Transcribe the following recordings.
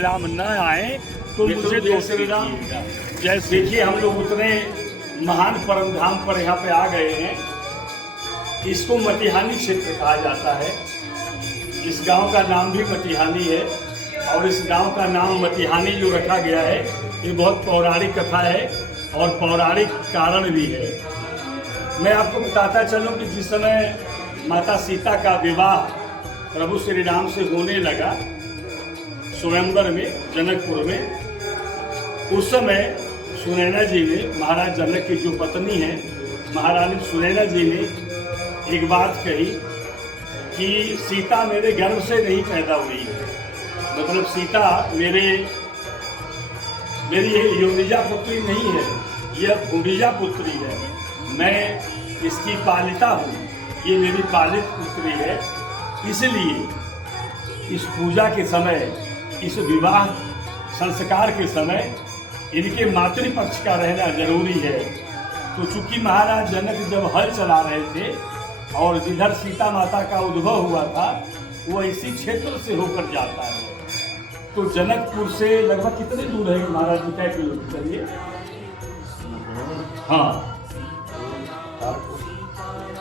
राम न आए तो मुझे दूसरे राम। जैसे देखिए हम लोग उतने महान परम धाम पर यहाँ पे आ गए हैं। इसको मटिहानी क्षेत्र कहा जाता है। इस गांव का नाम भी मटिहानी है और इस गांव का नाम मटिहानी जो रखा गया है ये बहुत पौराणिक कथा है और पौराणिक कारण भी है। मैं आपको बताता चलूं कि जिस समय माता सीता का विवाह प्रभु श्री राम से होने लगा स्वयंवर में जनकपुर में, उस समय सुनैना जी ने, महाराज जनक की जो पत्नी है महारानी सुनैना जी ने एक बात कही कि सीता मेरे गर्भ से नहीं पैदा हुई है, मतलब सीता मेरी योनिजा पुत्री नहीं है, यह भूमिजा पुत्री है। मैं इसकी पालिता हूँ, ये मेरी पालित पुत्री है। इसलिए इस पूजा के समय, इस विवाह संस्कार के समय इनके मातृपक्ष का रहना जरूरी है। तो चूंकि महाराज जनक जब हल चला रहे थे और जिधर सीता माता का उद्भव हुआ था वो इसी क्षेत्र से होकर जाता है। तो जनकपुर से लगभग कितने दूर है महाराज जी? क्या किलोमीटर ये? हाँ,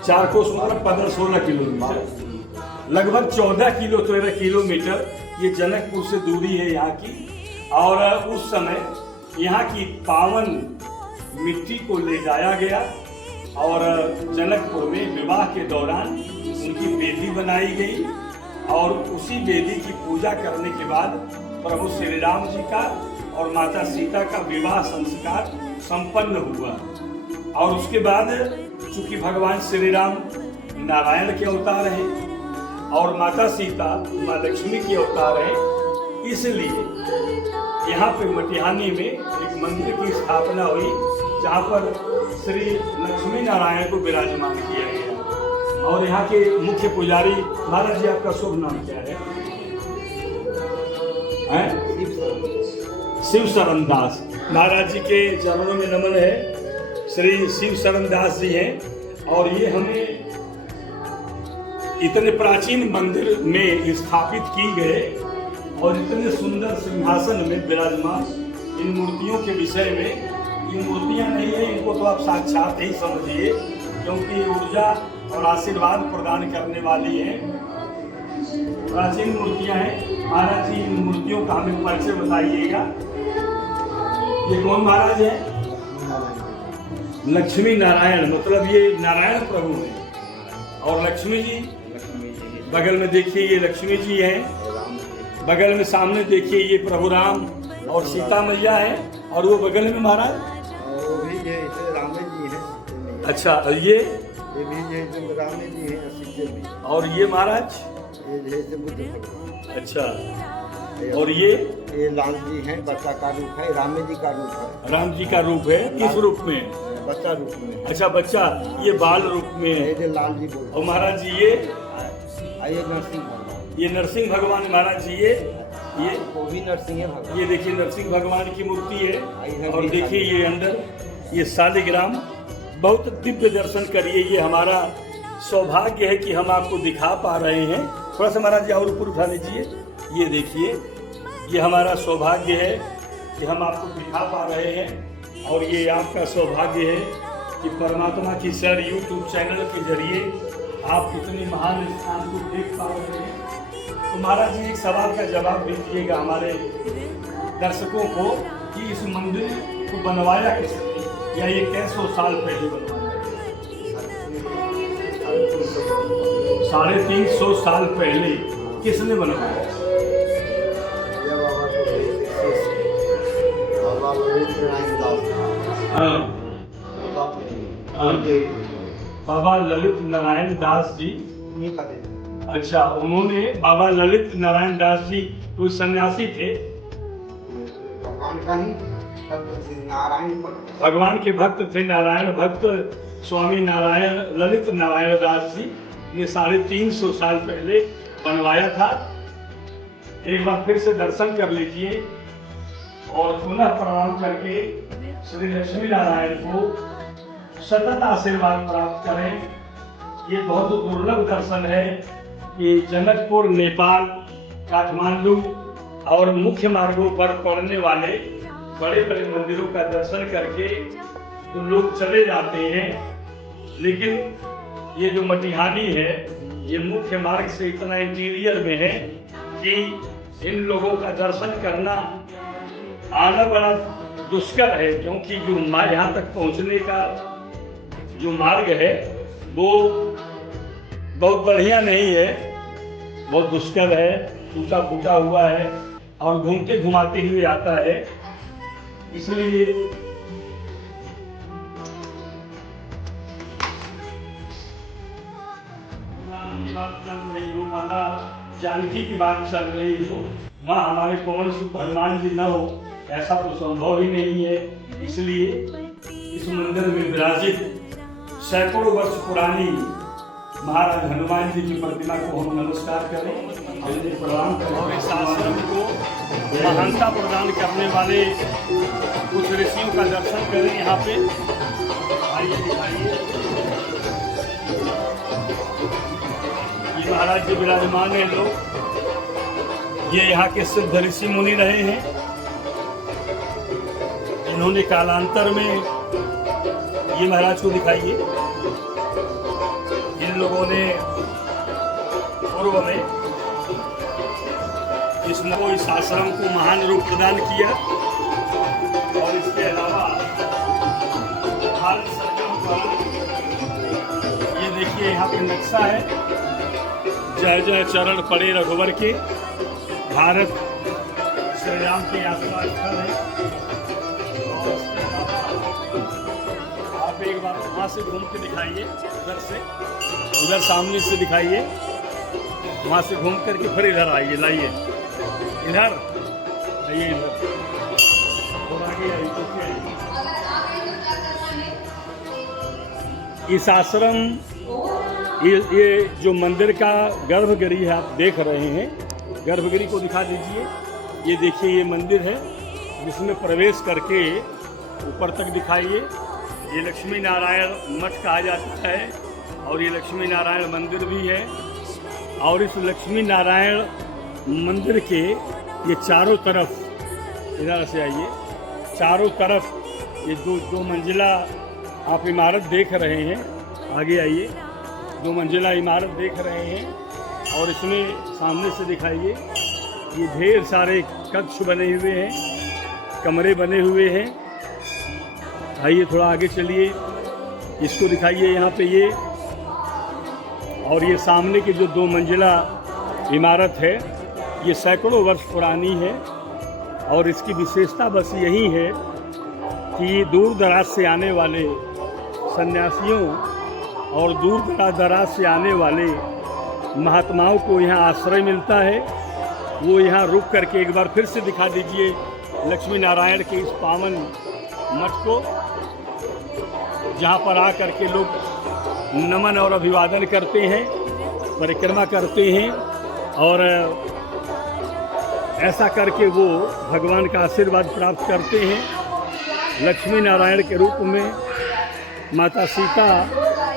4 कोस मतलब 15-16 किलोमीटर, लगभग 14 किलोमीटर ये जनकपुर से दूरी है यहाँ की। और उस समय यहाँ की पावन मिट्टी को ले जाया गया और जनकपुर में विवाह के दौरान उनकी वेदी बनाई गई और उसी वेदी की पूजा करने के बाद प्रभु श्री राम जी का और माता सीता का विवाह संस्कार संपन्न हुआ। और उसके बाद चूंकि भगवान श्री राम नारायण के अवतार हैं और माता सीता माँ लक्ष्मी की अवतार है, इसलिए यहाँ पे मटिहानी में एक मंदिर की स्थापना हुई जहाँ पर श्री लक्ष्मी नारायण को विराजमान किया गया। और यहाँ के मुख्य पुजारी, महाराज जी आपका शुभ नाम क्या है? शिव शरण दास। महाराज जी के चरणों में नमन है। श्री शिव शरण दास जी हैं और ये हमें इतने प्राचीन मंदिर में स्थापित की गए और इतने सुंदर सिंहासन में विराजमान। इन मूर्तियों के विषय में, ये मूर्तियां नहीं है, इनको तो आप साक्षात ही समझिए, क्योंकि ऊर्जा और आशीर्वाद प्रदान करने वाली हैं। प्राचीन मूर्तियां हैं। महाराज जी इन मूर्तियों का हमें परिचय बताइएगा। ये कौन महाराज है? लक्ष्मी नारायण, मतलब ये नारायण प्रभु है। और लक्ष्मी जी बगल में देखिए, ये लक्ष्मी जी हैं। बगल में सामने देखिए ये प्रभु राम और सीता मैया है। और वो बगल में महाराज वो भी राम जी हैं। अच्छा, ये भी राम जी हैं सीते भी। और ये महाराज ये बुद्ध। अच्छा, और ये लाल जी हैं, बच्चा का रूप है, राम जी का रूप है। राम जी का रूप है, किस रूप में? बच्चा रूप में। अच्छा, बच्चा, ये बाल रूप में है। लाल जी बोल। और महाराज जी ये नरसिंह भगवान, ये नरसिंह भगवान महाराज जी, ये वो भी नरसिंह भगवान। ये देखिए नरसिंह भगवान की मूर्ति है। और देखिए ये अंदर ये शालिग्राम, बहुत दिव्य दर्शन करिए। ये हमारा सौभाग्य है कि हम आपको दिखा पा रहे हैं। थोड़ा सा महाराज जी और ऊपर उठा लीजिए। ये देखिए, ये हमारा सौभाग्य है कि हम आपको दिखा पा रहे हैं। और ये आपका सौभाग्य है कि परमात्मा की सर यूट्यूब चैनल के जरिए आप इतने महान स्थान को देख पा रहे हैं। तो महाराज जी एक सवाल का जवाब दीजिएगा हमारे दर्शकों को कि इस मंदिर को बनवाया किसने, या ये कैसो साल पहले बनवाया? 350 साल पहले किसने बनवाया? बाबा ललित नारायण दास जी। अच्छा, उन्होंने, बाबा ललित नारायण दास जी कोई सन्यासी थे, भगवान के भक्त थे, नारायण भक्त स्वामी नारायण ललित नारायण दास जी ने 350 साल पहले बनवाया था। एक बार फिर से दर्शन कर लीजिए और पुनः प्रणाम करके श्री लक्ष्मी नारायण को सतत आशीर्वाद प्राप्त करें। ये बहुत दुर्लभ दर्शन है कि जनकपुर नेपाल, काठमांडू और मुख्य मार्गों पर पड़ने वाले बड़े बड़े मंदिरों का दर्शन करके तो लोग चले जाते हैं, लेकिन ये जो मटिहानी है ये मुख्य मार्ग से इतना इंटीरियर में है कि इन लोगों का दर्शन करना आना बड़ा दुष्कर है, क्योंकि जो यहाँ तक पहुँचने का जो मार्ग है वो बहुत बढ़िया नहीं है, बहुत दुष्कर है, टूटा फूटा हुआ है और घूमते घुमाते हुए आता है। इसलिए जानकी की बात चल रही हो, वहाँ हमारे पवन सुख हनुमान जी न हो ऐसा तो संभव ही नहीं है। इसलिए इस मंदिर में विराजित सैकड़ों वर्ष पुरानी महाराज हनुमान जी की प्रतिमा को हम नमस्कार करें, हमने प्रणाम करें और इस आश्रम को महानता प्रदान करने वाले कुछ ऋषियों का दर्शन करें। यहाँ पे आइए दिखाइए, ये महाराज जी विराजमान है लोग, ये यहाँ के सिद्ध ऋषि मुनि रहे हैं। इन्होंने कालांतर में, ये महाराज को दिखाइए, इन लोगों ने पूर्व में इस आश्रम को महान रूप प्रदान किया और इसके अलावा भारत सरकार द्वारा, ये देखिए यहाँ पे नक्शा है, जय जय चरण पड़े रघुवर के, भारत श्री राम की यात्रा स्थल है। और इसके अलावा आप एक बार वहाँ से घूम के दिखाइए, उधर सामने से दिखाइए, वहाँ से घूम करके फिर इधर आइए, लाइए इधर आइए, इधर और आगे आइए। इस आश्रम, ये जो मंदिर का गर्भगृह है आप देख रहे हैं, गर्भगृह को दिखा दीजिए। ये देखिए ये मंदिर है जिसमें प्रवेश करके ऊपर तक दिखाइए, ये लक्ष्मी नारायण मठ कहा जाता है और ये लक्ष्मी नारायण मंदिर भी है। और इस लक्ष्मी नारायण मंदिर के ये चारों तरफ, इधर से आइए, चारों तरफ ये दो मंजिला आप इमारत देख रहे हैं, आगे आइए, 2 मंजिला इमारत देख रहे हैं और इसमें सामने से दिखाइए ये ढेर सारे कक्ष बने हुए हैं, कमरे बने हुए हैं। आइए थोड़ा आगे चलिए, इसको दिखाइए यहाँ पे ये, और ये सामने की जो 2 मंजिला इमारत है ये सैकड़ों वर्ष पुरानी है और इसकी विशेषता बस यही है कि दूर दराज से आने वाले सन्यासियों और दूर दराज से आने वाले महात्माओं को यहाँ आश्रय मिलता है। वो यहाँ रुक करके एक बार फिर से दिखा दीजिए लक्ष्मी नारायण के इस पावन मठ को, जहाँ पर आकर के लोग नमन और अभिवादन करते हैं, परिक्रमा करते हैं और ऐसा करके वो भगवान का आशीर्वाद प्राप्त करते हैं। लक्ष्मी नारायण के रूप में माता सीता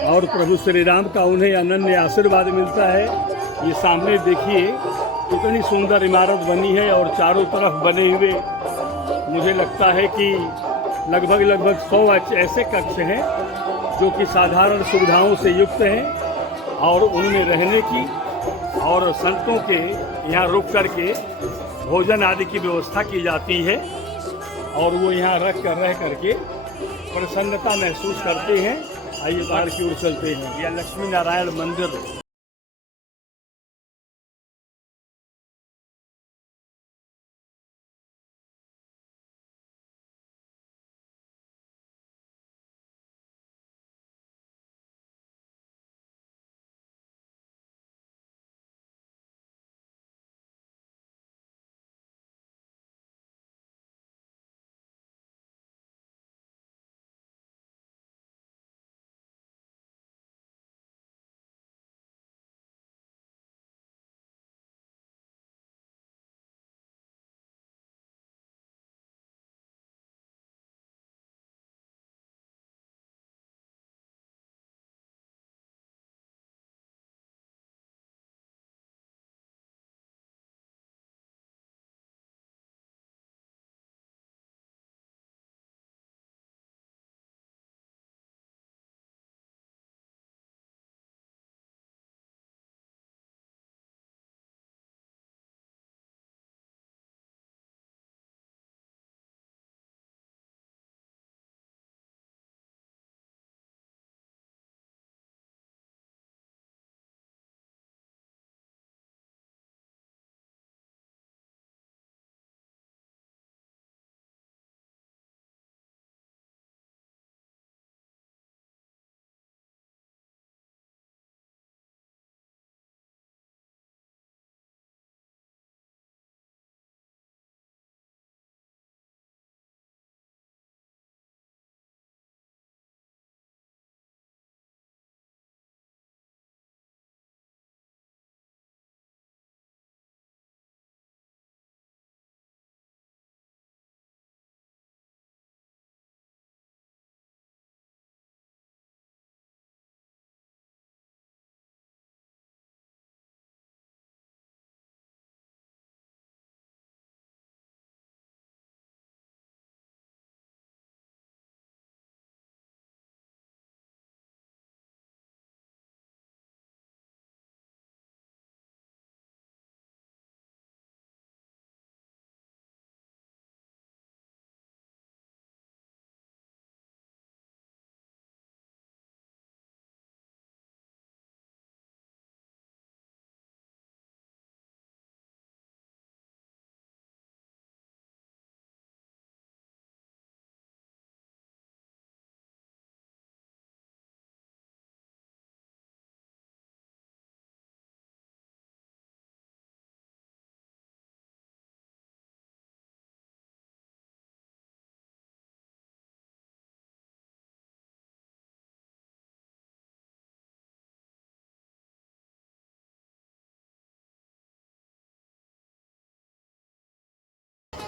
और प्रभु श्री राम का उन्हें अनन्य आशीर्वाद मिलता है। ये सामने देखिए कितनी सुंदर इमारत बनी है और चारों तरफ बने हुए, मुझे लगता है कि लगभग 100 ऐसे कक्ष हैं जो कि साधारण सुविधाओं से युक्त हैं और उनमें रहने की और संतों के यहाँ रुक करके भोजन आदि की व्यवस्था की जाती है और वो यहाँ रह करके प्रसन्नता महसूस करते हैं। आइए बाहर की ओर चलते हैं। यह लक्ष्मी नारायण मंदिर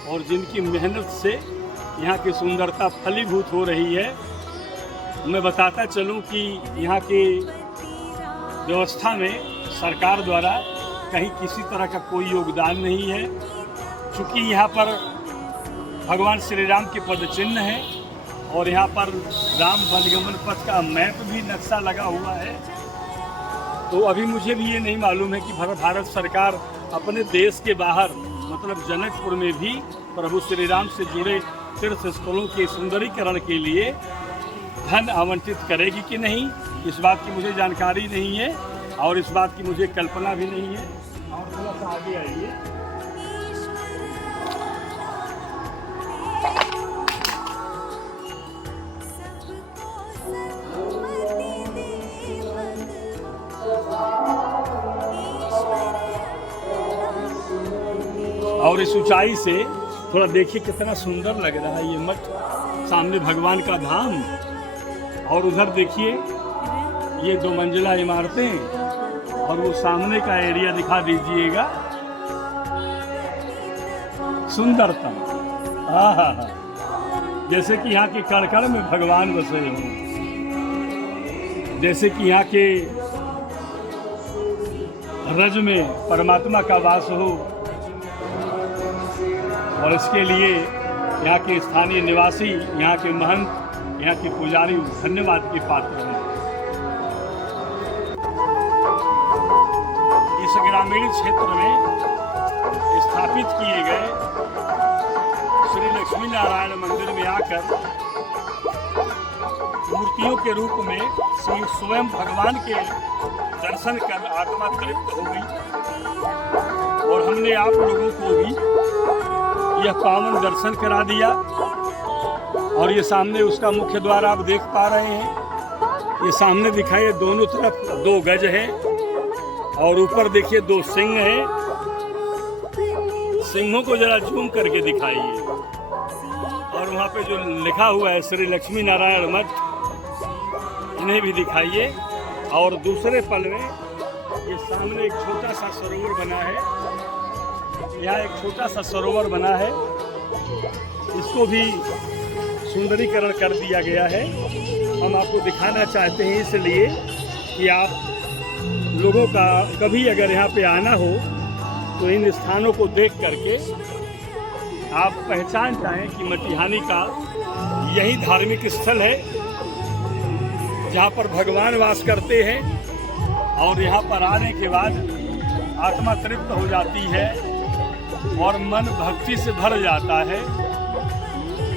और जिनकी मेहनत से यहाँ की सुंदरता फलीभूत हो रही है। मैं बताता चलूँ कि यहाँ की व्यवस्था में सरकार द्वारा कहीं किसी तरह का कोई योगदान नहीं है। चूँकि यहाँ पर भगवान श्री राम के पद चिन्ह है और यहाँ पर राम वनगमन पथ का मैप भी नक्शा लगा हुआ है। तो अभी मुझे भी ये नहीं मालूम है कि भारत सरकार अपने देश के बाहर मतलब जनकपुर में भी प्रभु श्री राम से जुड़े तीर्थ स्थलों के सुंदरीकरण के लिए धन आवंटित करेगी कि नहीं, इस बात की मुझे जानकारी नहीं है और इस बात की मुझे कल्पना भी नहीं है। और थोड़ा सा आगे आइए। और इस ऊंचाई से थोड़ा देखिए कितना सुंदर लग रहा है ये मठ, सामने भगवान का धाम और उधर देखिए ये 2 मंजिला इमारतें और वो सामने का एरिया दिखा दीजिएगा। सुंदरता जैसे कि यहाँ के कण में भगवान बसे हों, जैसे कि यहाँ के रज में परमात्मा का वास हो। और इसके लिए यहाँ के स्थानीय निवासी, यहाँ के महंत, यहाँ के पुजारी धन्यवाद के पात्र हैं। इस ग्रामीण क्षेत्र में स्थापित किए गए श्री लक्ष्मी नारायण मंदिर में आकर मूर्तियों के रूप में स्वयं भगवान के दर्शन कर आत्मा तृप्त हो गई और हमने आप लोगों को भी यह पावन दर्शन करा दिया। और ये सामने उसका मुख्य द्वार आप देख पा रहे हैं। ये सामने दिखाइए दोनों तरफ 2 गज है और ऊपर देखिए 2 सिंह है। सिंहों को जरा जूम करके दिखाइए और वहाँ पे जो लिखा हुआ है श्री लक्ष्मी नारायण मठ, इन्हें भी दिखाइए। और दूसरे पल में ये सामने एक छोटा सा सरोवर बना है, यहाँ एक छोटा सा सरोवर बना है, इसको भी सुंदरीकरण कर दिया गया है। हम आपको दिखाना चाहते हैं इसलिए कि आप लोगों का कभी अगर यहाँ पे आना हो तो इन स्थानों को देख करके आप पहचान जाएं कि मटिहानी का यही धार्मिक स्थल है जहाँ पर भगवान वास करते हैं और यहाँ पर आने के बाद आत्मा तृप्त हो जाती है और मन भक्ति से भर जाता है।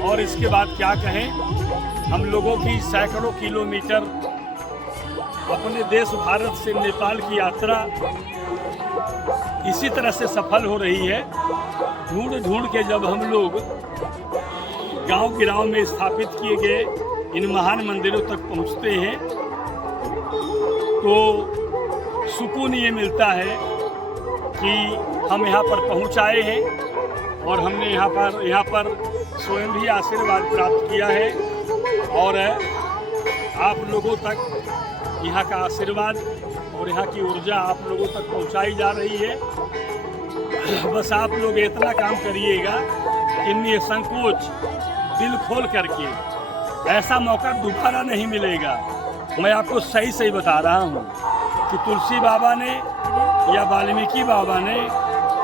और इसके बाद क्या कहें, हम लोगों की सैकड़ों किलोमीटर अपने देश भारत से नेपाल की यात्रा इसी तरह से सफल हो रही है। ढूंढ के जब हम लोग गांव में स्थापित किए गए इन महान मंदिरों तक पहुंचते हैं तो सुकून ये मिलता है कि हम यहाँ पर पहुँच आए हैं और हमने यहाँ पर स्वयं भी आशीर्वाद प्राप्त किया है और आप लोगों तक यहाँ का आशीर्वाद और यहाँ की ऊर्जा आप लोगों तक पहुँचाई जा रही है। बस आप लोग इतना काम करिएगा कि निसंकोच दिल खोल करके, ऐसा मौका दोबारा नहीं मिलेगा। मैं आपको सही बता रहा हूँ कि तुलसी बाबा ने या वाल्मीकि बाबा ने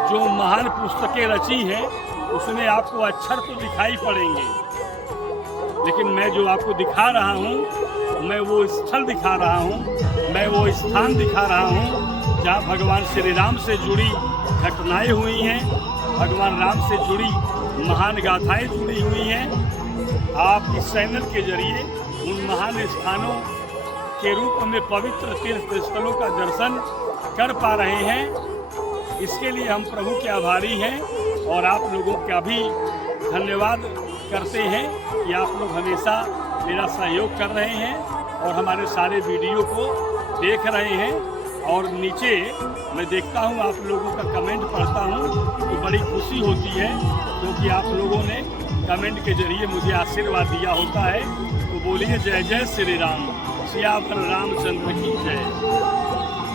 जो महान पुस्तकें रची हैं उसमें आपको अक्षर तो दिखाई पड़ेंगे, लेकिन मैं जो आपको दिखा रहा हूँ मैं वो स्थल दिखा रहा हूँ, मैं वो स्थान दिखा रहा हूँ जहाँ भगवान श्री राम से जुड़ी घटनाएं हुई हैं, भगवान राम से जुड़ी महान गाथाएं जुड़ी हुई हैं। आप इस चैनल के जरिए उन महान स्थानों के रूप में पवित्र तीर्थ स्थलों का दर्शन कर पा रहे हैं। इसके लिए हम प्रभु के आभारी हैं और आप लोगों का भी धन्यवाद करते हैं कि आप लोग हमेशा मेरा सहयोग कर रहे हैं और हमारे सारे वीडियो को देख रहे हैं। और नीचे मैं देखता हूँ आप लोगों का कमेंट पढ़ता हूँ तो बड़ी खुशी होती है, क्योंकि आप लोगों ने कमेंट के जरिए मुझे आशीर्वाद दिया होता है। तो बोलिए जय जय श्री राम, सियावर रामचंद्र की जय।